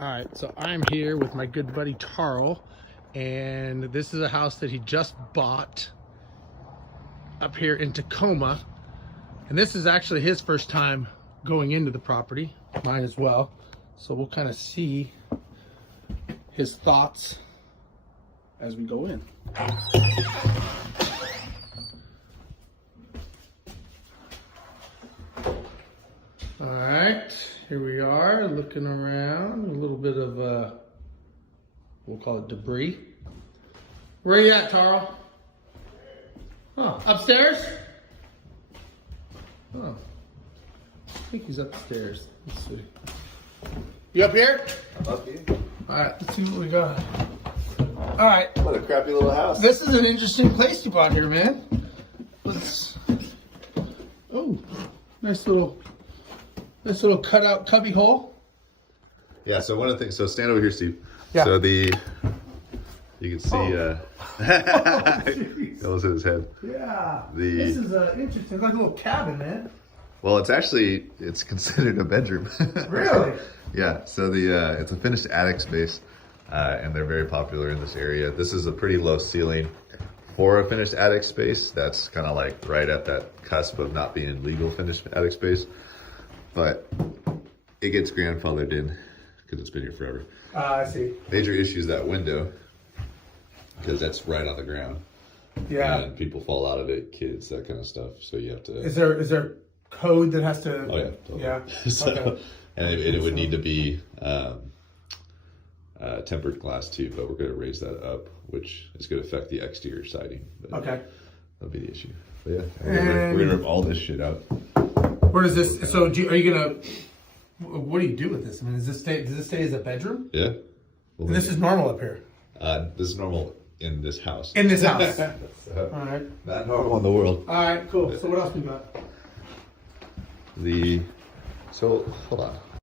All right, so I'm here with my good buddy Tarl, and this is a house that he just bought up here in Tacoma. And this is actually his first time going into the property, mine as well. So we'll kind of see his thoughts as we go in. All right, here we are looking around. A little bit of, we'll call it debris. Where are you at, Tarl? Oh, upstairs? Oh, I think he's upstairs. Let's see. You up here? I'm up here. All right, let's see what we got. All right. What a crappy little house. This is an interesting place you bought here, man. Let's. Oh, nice little cutout cubby hole. Yeah, so one of the things, so stand over here, Steve. Yeah. So you can see, Ellis hit his head. Yeah. This is interesting. It's like a little cabin, man. Well, it's considered a bedroom. Really? Yeah, so it's a finished attic space, and they're very popular in this area. This is a pretty low ceiling for a finished attic space. That's kind of like right at that cusp of not being legal finished attic space. But it gets grandfathered in because it's been here forever. I see. Major issue is that window, because that's right on the ground. Yeah. And people fall out of it, kids, that kind of stuff. So you have to. Is there code that has to? Oh yeah. Totally. Yeah. So, Okay. and it would need to be tempered glass too, but we're going to raise that up, which is going to affect the exterior siding. But Okay. That'll be the issue. But yeah, we're going to rip all this shit out. Where does this? So are you gonna? What do you do with this? I mean, does this stay as a bedroom? Yeah. Well, And this is normal up here. This is normal in this house. In this house. So, All right. not normal in the world. All right. Cool. So what else we got? So hold on.